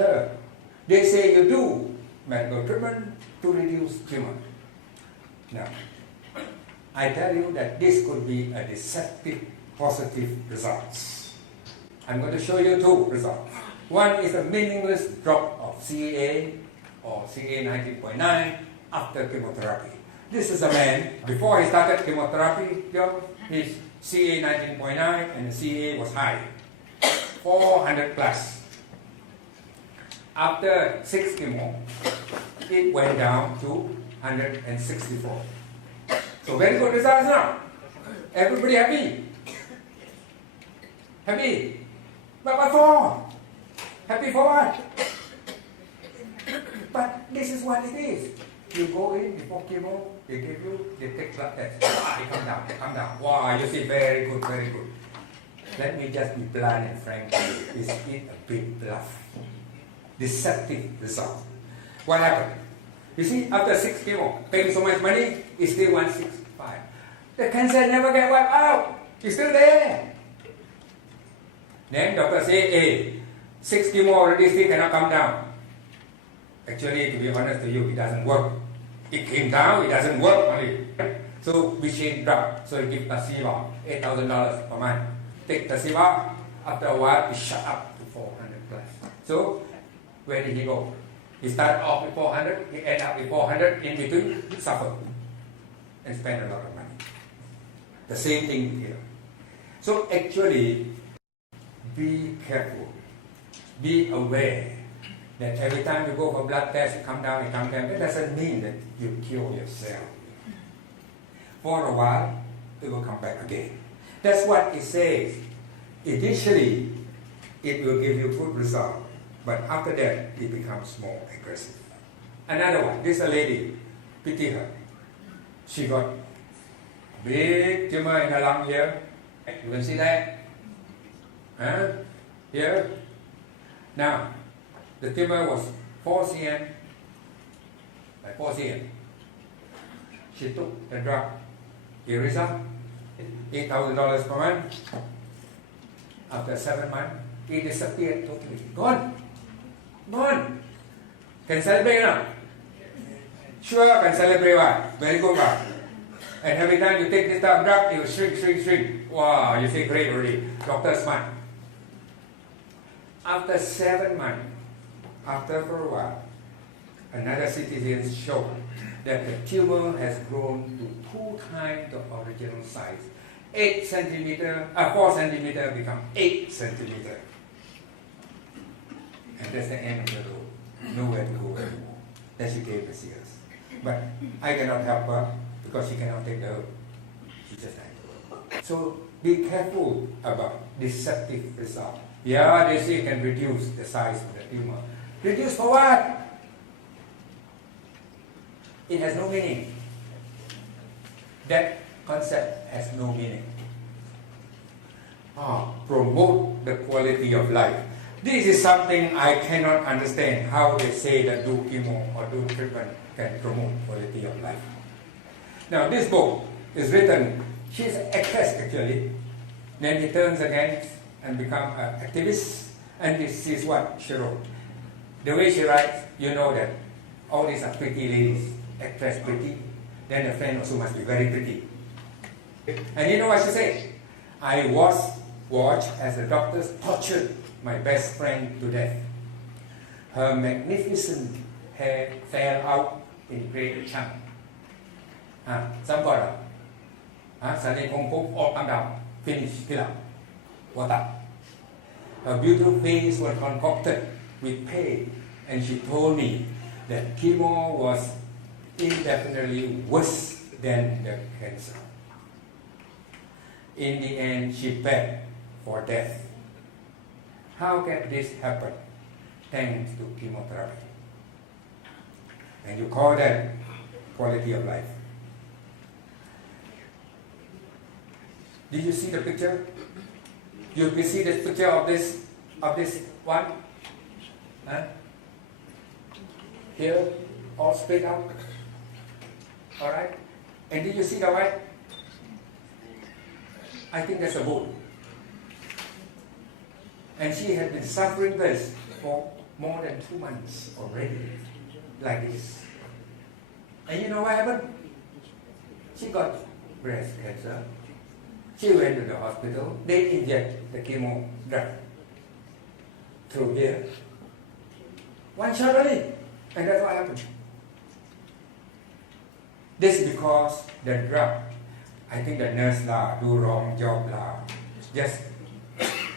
after they say you do medical treatment to reduce tumor. Now, I tell you that this could be a deceptive positive results. I'm going to show you two results. One is a meaningless drop of CA or CA 19.9 after chemotherapy. This is a man, before he started chemotherapy, his CA 19.9 and the CA was high, 400 plus. After 6 chemo, it went down to 164. So very good results now. Everybody happy? Happy? But what for? Happy for what? But this is what it is. You go in before chemo, they give you, they take blood test. They come down, they come down. Wow, you see, very good, very good. Let me just be blunt and frank. Is it a big bluff? Deceptive result. What happened? You see, after 6 chemo, paying so much money, it's still 165. The cancer never get wiped out. It's still there. Then doctor say, hey, 6 chemo already still cannot come down. Actually, to be honest to you, it doesn't work. It came down, it doesn't work only. So we change drug. So we give Tasiva, $8,000 per month. Take Tasiva, after a while, it shut up to 400 plus. So, where did he go? He started off with 400, he ended up with 400, in between, he suffered and spent a lot of money. The same thing here. So actually, be careful, be aware that every time you go for blood test, it comes down, that doesn't mean that you kill yourself. For a while, it will come back again. That's what it says. Initially, it will give you good result, but after that, it becomes more aggressive. Another one, this is a lady, pity her. She got big tumor in her lung here. You can see that? Huh? Here. Now, the tumor was 4 cm, like 4 cm. She took the drug. Here is up, $8,000 per month. After 7 months, it disappeared totally. Gone. Gone. Can celebrate now? Sure, can celebrate what? Very good one. And every time you take this type of drug, it will shrink. Wow, you see great already. Doctor smart. After 7 months, after for a while, another citizen showed that the tumor has grown to 2 times the original size. 4 centimeter become 8 centimeter. And that's the end of the road. Nowhere to go anymore. Then she came to see us. But I cannot help her because she cannot take the herb. She just died. So be careful about deceptive result. Yeah, they say it can reduce the size of the tumor. Reduce for what? It has no meaning. That concept has no meaning. Promote the quality of life. This is something I cannot understand, how they say that do chemo or do treatment can promote quality of life. Now this book is written, she's an actress actually, then he turns against and become an activist, and this is what she wrote. The way she writes, you know that all these are pretty ladies, actress pretty, then the friend also must be very pretty. And you know what she said? I watched as the doctors tortured my best friend to death. Her magnificent hair fell out in great chunks. Some got up. Suddenly, all come down, finish, fill up, water. Her beautiful face was concocted with pain, and she told me that chemo was indefinitely worse than the cancer. In the end, she begged for death. How can this happen? Thanks to chemotherapy. And you call that quality of life. Did you see the picture? You can see the picture of this one? Here, all straight out. Alright? And did you see the white? I think that's a bone. And she had been suffering this for more than 2 months already, like this. And you know what happened? She got breast cancer. She went to the hospital. They inject the chemo drug through here. One shot only. And that's what happened. This is because the drug, I think the nurse do wrong job just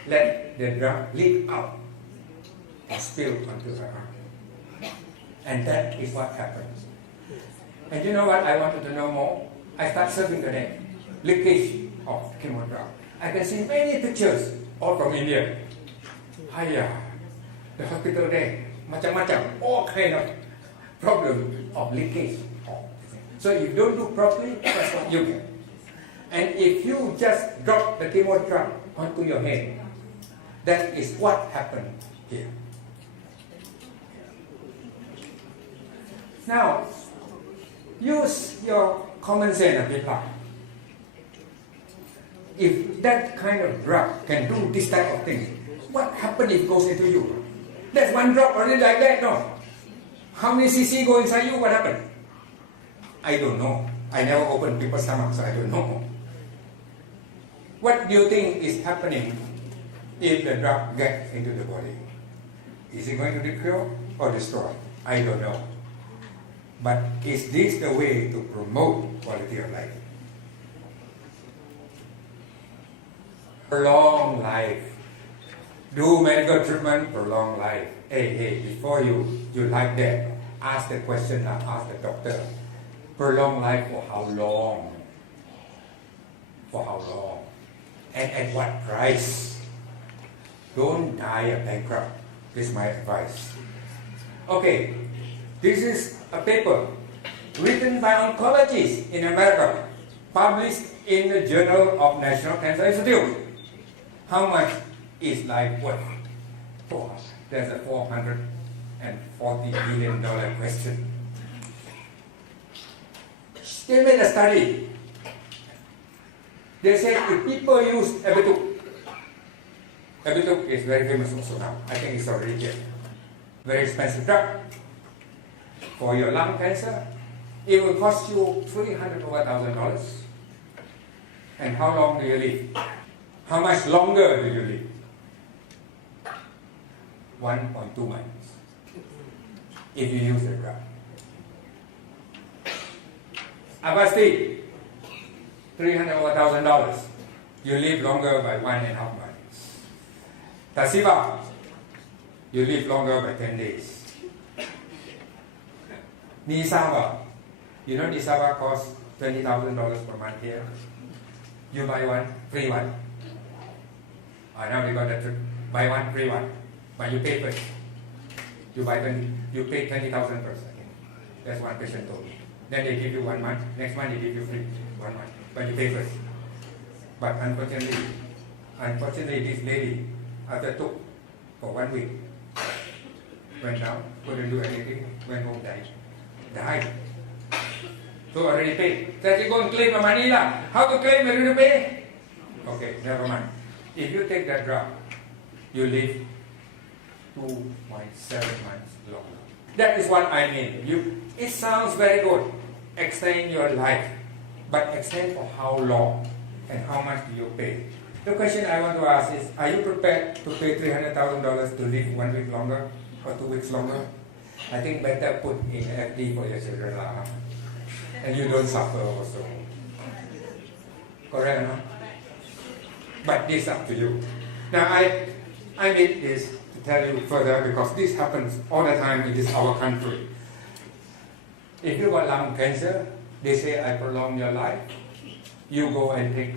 let the drug leak out or spill onto her arm. And that is what happened. And you know what I wanted to know more? I start surfing the net. Leakage of chemo drug. I can see many pictures all from India. Hiya, the hospital there, macam-macam, all kind of problem of leakage. So if you don't do properly, that's what you get. And if you just drop the chemo drug onto your head, that is what happened here. Now, use your common sense a bit. If that kind of drug can do this type of thing, what happens if it goes into you? That's one drop already like that, no? How many cc go inside you? What happened? I don't know. I never opened people's stomach, so I don't know. What do you think is happening if the drug gets into the body? Is it going to be cured or destroyed? I don't know. But is this the way to promote quality of life? Prolong life. Do medical treatment, prolong life. Hey, before you like that, ask the question now, ask the doctor. Prolong life for how long? For how long? And at what price? Don't die a bankrupt. This is my advice. Okay, this is a paper written by oncologists in America, published in the Journal of National Cancer Institute. How much is life worth? There's a $440 billion question. They made a study. They said if people use Ebituk is very famous also now. I think it's already here. Very expensive drug. For your lung cancer, it will cost you $300,000. And how long do you live? How much longer do you live? 1.2 months. If you use the drug. Avasti, $300,000. You live longer by 1.5 months. Tasiva, you live longer by 10 days. Nisaba, you know Nisaba costs $20,000 per month here. You buy one, free one. Now we got the trick. Buy one, free one. But you pay first. You pay $20,000 first. That's one patient told me. Then they give you 1 month. Next month they give you free 1 month. But you pay first. But unfortunately, this lady, after took for 1 week, went down, couldn't do anything, went home, died. So already paid. So you go and claim the money lah. How to claim? Where do you pay? Okay, never mind. If you take that drug, you live 2.7 months longer. That is what I mean. It sounds very good. Extend your life. But extend for how long? And how much do you pay? The question I want to ask is, are you prepared to pay $300,000 to live 1 week longer or 2 weeks longer? I think better put in FD for your children lah. And you don't suffer also. Correct, no? But this is up to you. Now I made this to tell you further because this happens all the time in this our country. If you got lung cancer, they say I prolong your life. You go and take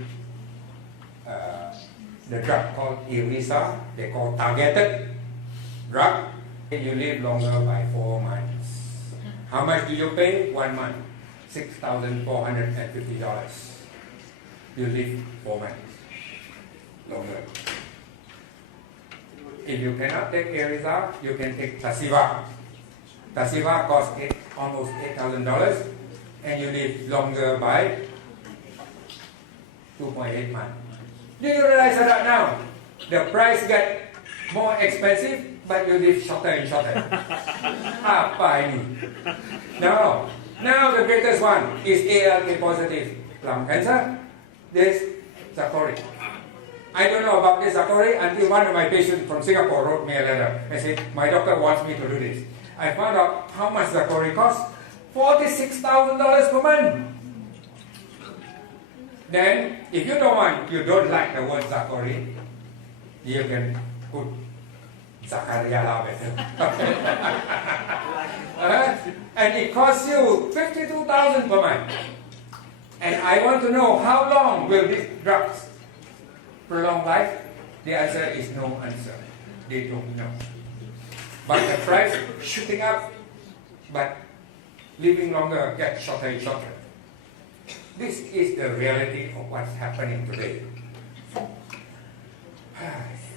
the drug called Irisa. They call targeted drug. You live longer by 4 months. How much do you pay? 1 month, $6,450. You live 4 months longer. If you cannot take Irisa, you can take Tasiva. Tasiva costs almost $8,000, and you live longer by 2.8 months. Do you realize that now? The price get more expensive, but you live shorter and shorter. Apa ini? No. Now the greatest one is ALK positive lung cancer. This Zakori. I don't know about this Zakori until one of my patients from Singapore wrote me a letter and said, my doctor wants me to do this. I found out how much Zakori costs. $46,000 per month. Then, if you don't like the word Zakori, you can put Zakaria better. And it costs you $52,000 per month. And I want to know how long will these drugs prolong life? The answer is no answer. They don't know. But the price shooting up, but living longer gets shorter and shorter. This is the reality of what's happening today.